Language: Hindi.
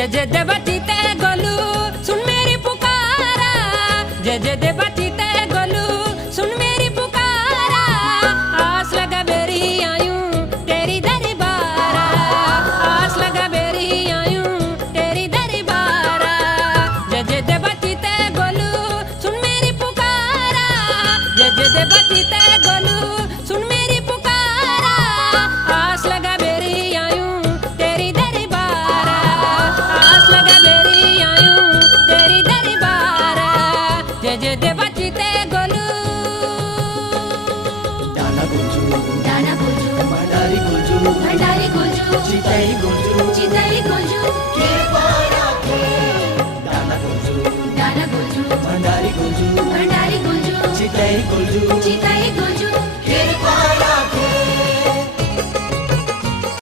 जय जय देवती ते गोलू सुन मेरी पुकारा, जय जय देवती ते गोलू सुन मेरी पुकारा। आस लगा बेरी आयूं तेरी दरबारा, आस लगा बेरी आयूं तेरी दरबारा। जय जय देवती ते गोलू सुन मेरी पुकारा, जय जय देवती ते गोलू सुन मेरी पुकारा। आस लगा बेरी आयूं तेरी दरबारा, आस लगा बेरी आयूं तेरी दरबारा। जय जय देवती ते गोलू। दाना गुंजू भंडारी गुंजू चितई गुंजू चितई गुंजू